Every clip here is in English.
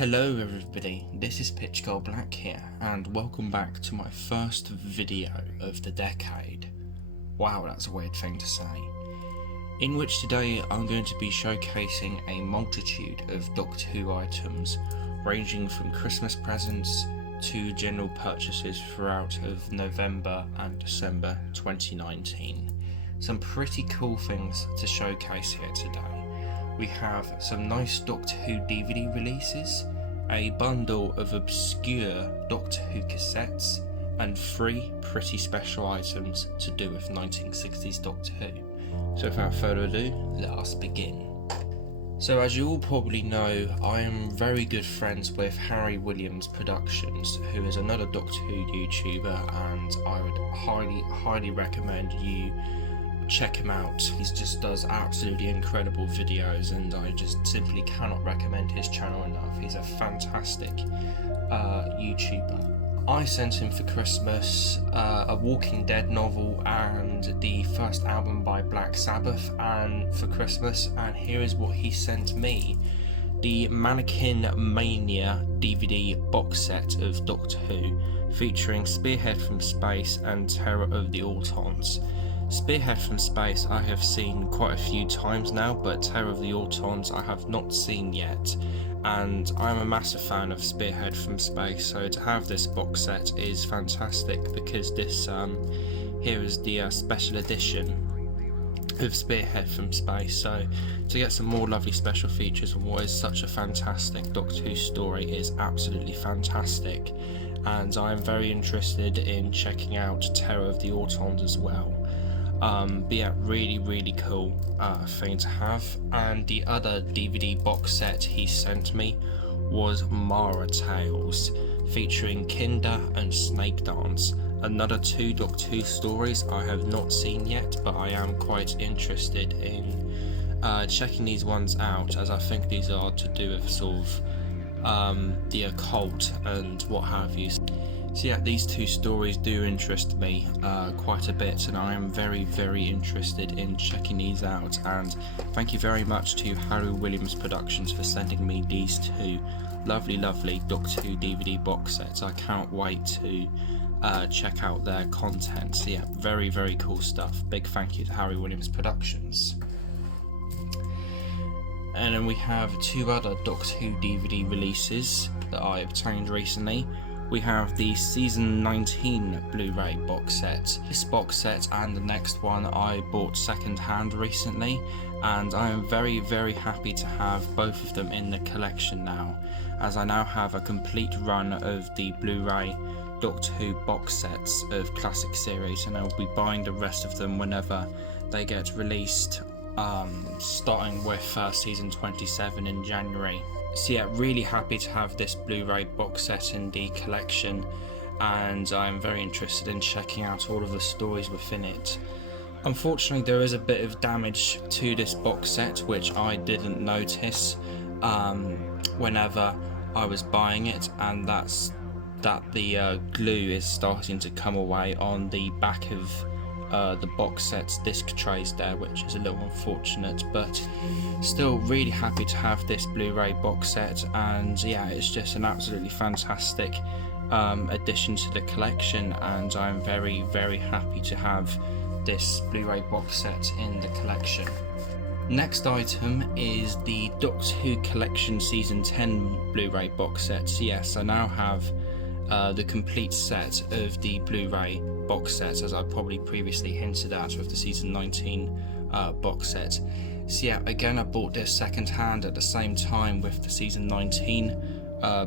Hello everybody, this is Pitch Girl Black here, and welcome back to my first video of the decade. Wow, that's a weird thing to say. In which today I'm going to be showcasing a multitude of Doctor Who items, ranging from Christmas presents to general purchases throughout of November and December 2019. Some pretty cool things to showcase here today. We have some nice Doctor Who DVD releases, a bundle of obscure Doctor Who cassettes, and 3 pretty special items to do with 1960s Doctor Who. So without further ado, let us begin. So as you all probably know, I am very good friends with Harry Williams Productions, who is another Doctor Who YouTuber, and I would highly recommend you check him out. He just does absolutely incredible videos, and I just simply cannot recommend his channel enough. He's a fantastic YouTuber. I sent him for Christmas a Walking Dead novel and the first album by Black Sabbath and for Christmas, and here is what he sent me: the Mannequin Mania DVD box set of Doctor Who, featuring Spearhead from Space and Terror of the Autons. Spearhead from Space I have seen quite a few times now, but Terror of the Autons I have not seen yet, and I'm a massive fan of Spearhead from Space, so to have this box set is fantastic, because this here is the special edition of Spearhead from Space, so to get some more lovely special features on what is such a fantastic Doctor Who story is absolutely fantastic, and I'm very interested in checking out Terror of the Autons as well. But yeah, really cool thing to have. And the other DVD box set he sent me was Mara Tales, featuring Kinder and Snake Dance, another 2 Doctor Who stories I have not seen yet, but I am quite interested in checking these ones out, as I think these are to do with sort of the occult and what have you. So yeah, these 2 stories do interest me quite a bit, and I am very interested in checking these out, and thank you very much to Harry Williams Productions for sending me these 2 lovely Doctor Who DVD box sets. I can't wait to check out their content. So yeah, very cool stuff. Big thank you to Harry Williams Productions. And then we have 2 other Doctor Who DVD releases that I obtained recently. We have the Season 19 Blu-ray box set. This box set and the next one I bought second hand recently, and I am very happy to have both of them in the collection now, as I now have a complete run of the Blu-ray Doctor Who box sets of classic series, and I will be buying the rest of them whenever they get released, starting with Season 27 in January. So yeah, really happy to have this Blu-ray box set in the collection, and I'm very interested in checking out all of the stories within it. Unfortunately, there is a bit of damage to this box set which I didn't notice whenever I was buying it, and that's that the glue is starting to come away on the back of the box set's disc trays there, which is a little unfortunate, but still really happy to have this Blu-ray box set, and yeah, it's just an absolutely fantastic addition to the collection, and I'm very happy to have this Blu-ray box set in the collection. Next item is the Doctor Who Collection Season 10 Blu-ray box set. So yes, I now have the complete set of the Blu-ray box set, as I probably previously hinted at with the Season 19 box set. So yeah, again, I bought this second hand at the same time with the Season 19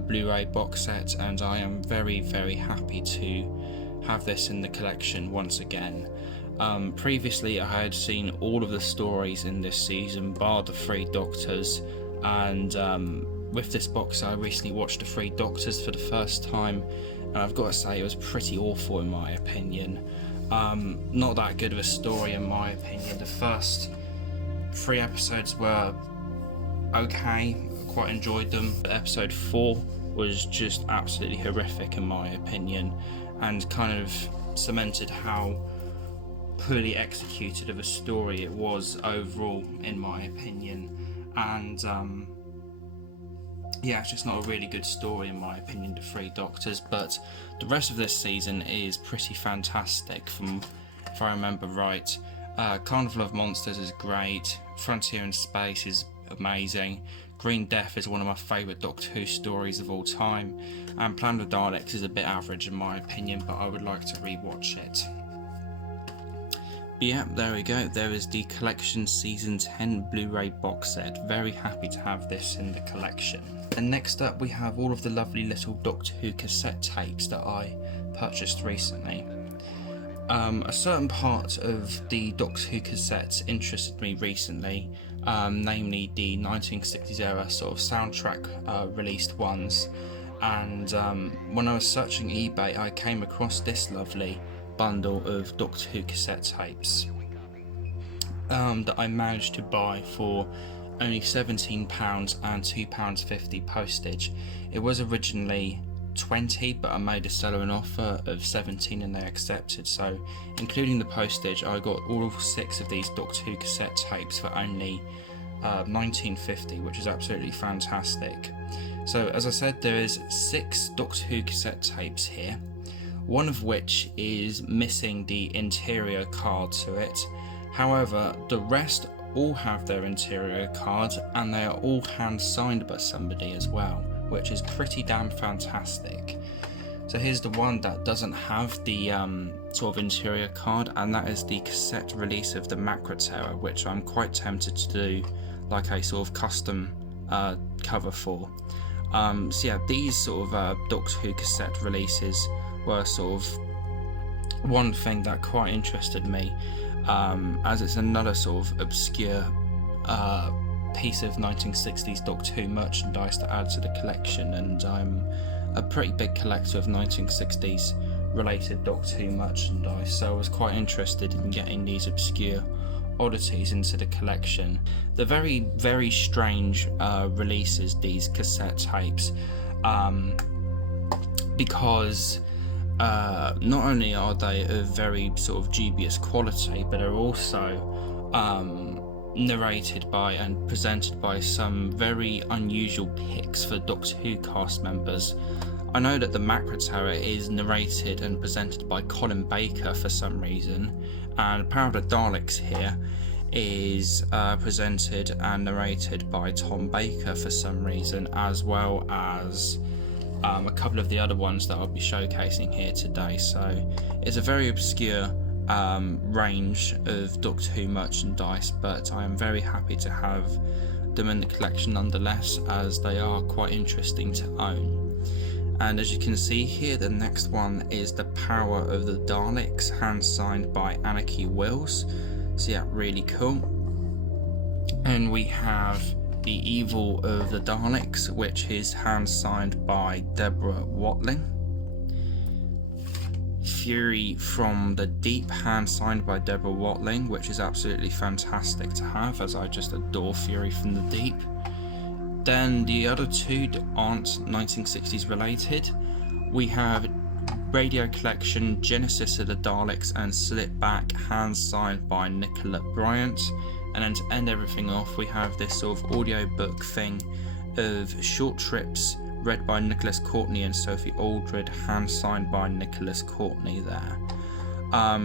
Blu-ray box set, and I am very happy to have this in the collection once again. Previously I had seen all of the stories in this season bar the 3 Doctors, and with this box I recently watched the 3 Doctors for the first time, and I've got to say it was pretty awful in my opinion. Not that good of a story in my opinion. The first 3 episodes were okay, quite enjoyed them, but episode 4 was just absolutely horrific in my opinion, and kind of cemented how poorly executed of a story it was overall in my opinion. And yeah, it's just not a really good story in my opinion, The Three Doctors, but the rest of this season is pretty fantastic from, if I remember right. Carnival of Monsters is great, Frontier in Space is amazing, Green Death is one of my favourite Doctor Who stories of all time, and Planet of the Daleks is a bit average in my opinion, but I would like to rewatch it. But yeah, there we go, there is the Collection Season 10 Blu-ray box set. Very happy to have this in the collection. And next up we have all of the lovely little Doctor Who cassette tapes that I purchased recently. A certain part of the Doctor Who cassettes interested me recently, namely the 1960s era sort of soundtrack released ones, and when I was searching eBay I came across this lovely bundle of Doctor Who cassette tapes that I managed to buy for only £17 and £2.50 postage. It was originally 20, but I made a seller an offer of 17 and they accepted, so including the postage I got all 6 of these Doctor Who cassette tapes for only £19.50, which is absolutely fantastic. So as I said, there is 6 Doctor Who cassette tapes here, one of which is missing the interior card to it. However, the rest all have their interior cards and they are all hand signed by somebody as well, which is pretty damn fantastic. So here's the one that doesn't have the sort of interior card, and that is the cassette release of the Macra Terror, which I'm quite tempted to do like a sort of custom cover for. So yeah, these sort of Doctor Who cassette releases were sort of one thing that quite interested me, as it's another sort of obscure piece of 1960s Doctor Who merchandise to add to the collection, and I'm a pretty big collector of 1960s related Doctor Who merchandise, so I was quite interested in getting these obscure oddities into the collection. They're very, very strange releases, these cassette tapes, because not only are they of very sort of dubious quality, but are also narrated by and presented by some very unusual picks for Doctor Who cast members. I know that the Macra Terror is narrated and presented by Colin Baker for some reason, and Power of the Daleks here is presented and narrated by Tom Baker for some reason, as well as a couple of the other ones that I'll be showcasing here today. So it's a very obscure range of Doctor Who merchandise, but I am very happy to have them in the collection nonetheless, as they are quite interesting to own. And as you can see here, the next one is The Power of the Daleks, hand signed by Anarchy Wills. So yeah, really cool. And we have The Evil of the Daleks, which is hand signed by Deborah Watling. Fury from the Deep, hand signed by Deborah Watling, which is absolutely fantastic to have, as I just adore Fury from the Deep. Then the other two that aren't 1960s related, we have Radio Collection, Genesis of the Daleks and Slip Back, hand signed by Nicola Bryant. And then to end everything off, we have this sort of audiobook thing of Short Trips, read by Nicholas Courtney and Sophie Aldred, hand signed by Nicholas Courtney there.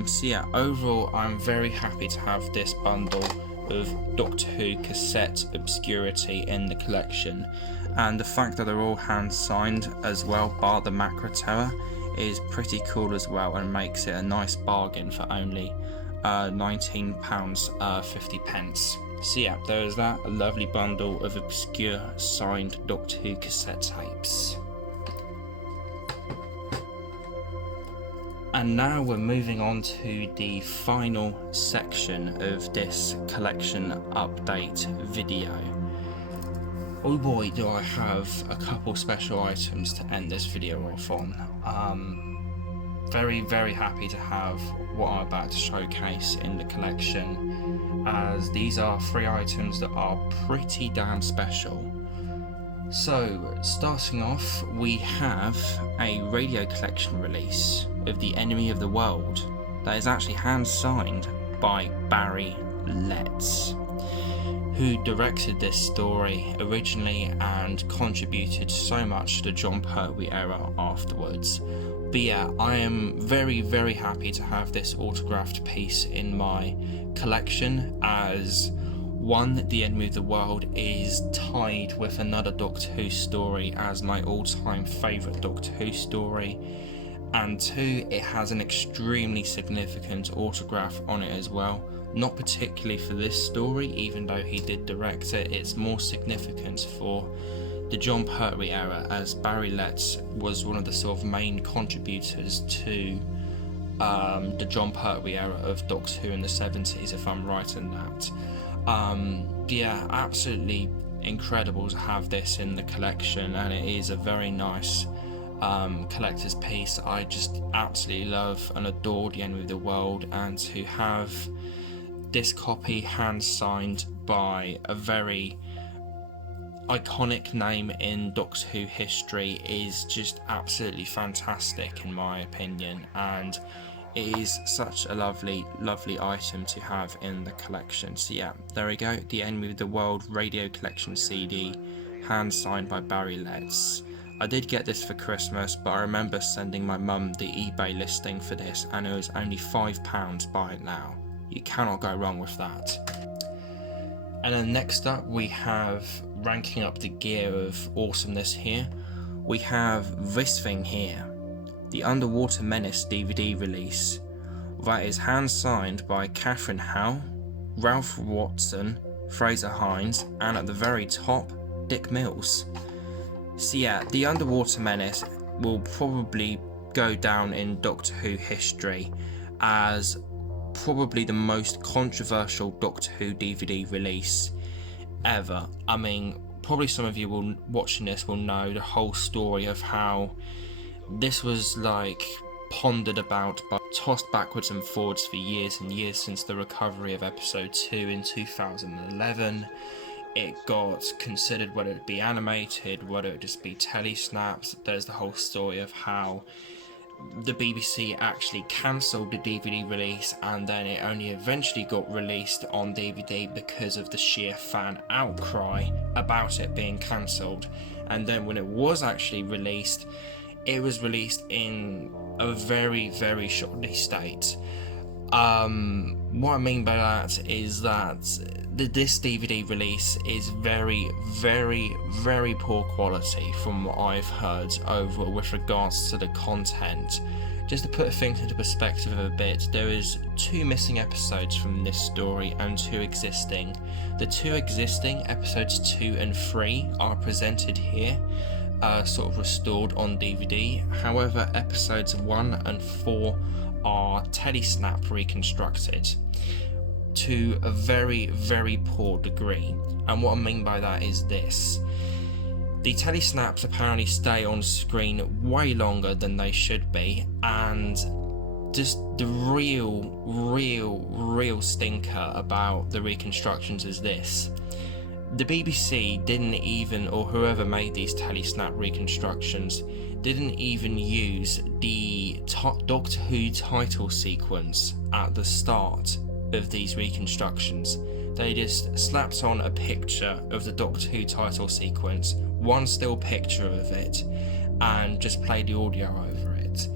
So yeah, overall I'm very happy to have this bundle of Doctor Who cassette obscurity in the collection, and the fact that they're all hand signed as well, bar the Macra Terror, is pretty cool as well, and makes it a nice bargain for only £19.50. So yeah, there's that, a lovely bundle of obscure signed Doctor Who cassette tapes. And now we're moving on to the final section of this collection update video. Oh boy, do I have a couple special items to end this video off on. Very, very happy to have what I'm about to showcase in the collection, as these are 3 items that are pretty damn special. So, starting off, we have a Radio Collection release of The Enemy of the World that is actually hand signed by Barry Letts, who directed this story originally and contributed so much to the Jon Pertwee era afterwards. But yeah, I am very, very happy to have this autographed piece in my collection, as one, The Enemy of the World is tied with another Doctor Who story as my all-time favourite Doctor Who story, and two, it has an extremely significant autograph on it as well. Not particularly for this story, even though he did direct it, it's more significant for the Jon Pertwee era, as Barry Letts was one of the sort of main contributors to the Jon Pertwee era of Doctor Who in the 70s, if I'm right in that. Yeah, absolutely incredible to have this in the collection, and it is a very nice collector's piece. I just absolutely love and adore The Enemy of the World, and to have this copy hand signed by a very iconic name in Doctor Who history is just absolutely fantastic in my opinion, and it is such a lovely item to have in the collection. So yeah, there we go, The Enemy of the World Radio Collection CD, hand signed by Barry Letts. I did get this for Christmas, but I remember sending my mum the eBay listing for this, and it was only £5 buy it now. You cannot go wrong with that. And then next up we have, ranking up the gear of awesomeness here, we have this thing here, the Underwater Menace DVD release, that is hand signed by Catherine Howe, Ralph Watson, Fraser Hines, and at the very top, Dick Mills. So yeah, the Underwater Menace will probably go down in Doctor Who history as probably the most controversial Doctor Who DVD release ever. I mean, probably some of you watching this will know the whole story of how this was like pondered about, but tossed backwards and forwards for years and years since the recovery of episode 2 in 2011. It got considered whether it be animated, whether it just be telesnaps. There's the whole story of how the BBC actually cancelled the DVD release, and then it only eventually got released on DVD because of the sheer fan outcry about it being cancelled. And then when it was actually released, it was released in a very, very shoddy state. What I mean by that is that this DVD release is very, very, very poor quality from what I've heard over with regards to the content. Just to put things into perspective a bit, there is 2 missing episodes from this story and 2 existing. The 2 existing, episodes 2 and 3, are presented here, sort of restored on DVD. However, episodes 1 and 4 are telesnap reconstructed to a very, very poor degree. And what I mean by that is this: the telesnaps apparently stay on screen way longer than they should be, and just the real stinker about the reconstructions is this: the BBC didn't even, or whoever made these telesnap reconstructions, didn't even use the Doctor Who title sequence at the start of these reconstructions. They just slapped on a picture of the Doctor Who title sequence, one still picture of it, and just played the audio over it.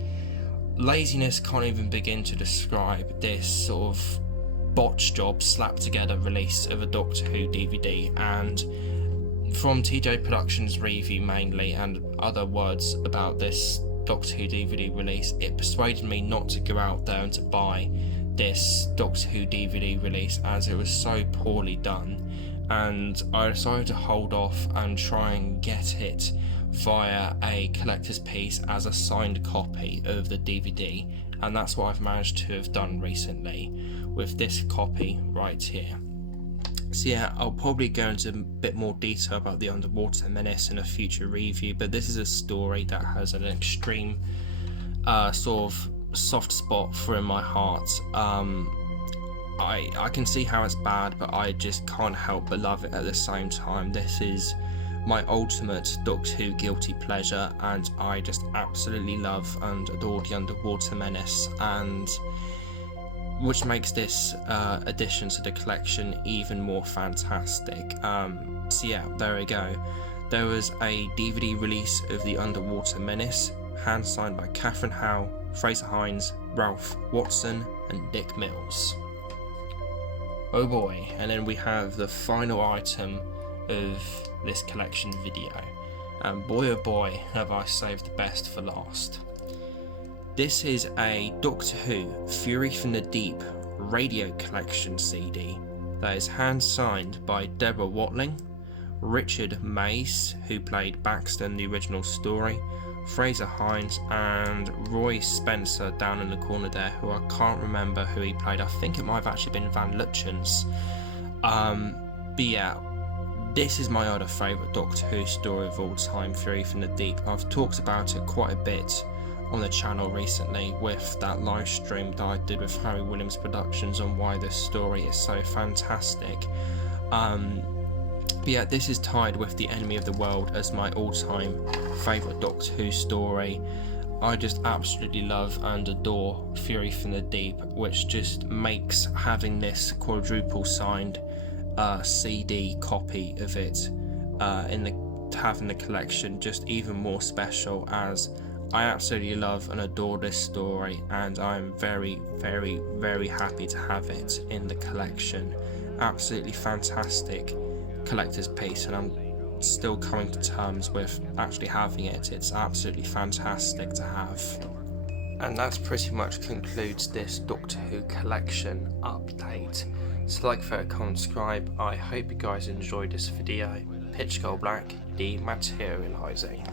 Laziness can't even begin to describe this sort of botch job slapped together release of a Doctor Who DVD. And from TJ Productions review mainly, and other words about this Doctor Who DVD release, it persuaded me not to go out there and to buy this Doctor Who DVD release, as it was so poorly done, and I decided to hold off and try and get it via a collector's piece as a signed copy of the DVD, and that's what I've managed to have done recently with this copy right here. So yeah, I'll probably go into a bit more detail about the Underwater Menace in a future review, but this is a story that has an extreme sort of soft spot for in my heart. I can see how it's bad, but I just can't help but love it at the same time. This is my ultimate Doctor Who guilty pleasure, and I just absolutely love and adore the Underwater Menace. And which makes this addition to the collection even more fantastic. So yeah, there we go. There was a DVD release of The Underwater Menace, hand signed by Catherine Howe, Fraser Hines, Ralph Watson and Dick Mills. Oh boy, and then we have the final item of this collection video. And boy oh boy, have I saved the best for last. This is a Doctor Who Fury from the Deep radio collection CD that is hand signed by Deborah Watling, Richard Mace, who played Baxter in the original story, Fraser Hines and Roy Spencer down in the corner there, who I can't remember who he played. I think it might have actually been Van Lutyens. But yeah, this is my other favourite Doctor Who story of all time, Fury from the Deep. I've talked about it quite a bit on the channel recently with that live stream that I did with Harry Williams Productions on why this story is so fantastic. But yeah, this is tied with The Enemy of the World as my all-time favourite Doctor Who story. I just absolutely love and adore Fury from the Deep, which just makes having this quadruple signed CD copy of it having the collection just even more special, as I absolutely love and adore this story, and I'm very, very, very happy to have it in the collection. Absolutely fantastic collector's piece, and I'm still coming to terms with actually having it. It's absolutely fantastic to have. And that pretty much concludes this Doctor Who collection update. So like, favorite, comment, subscribe. I hope you guys enjoyed this video. Pitch Gold Black, dematerializing.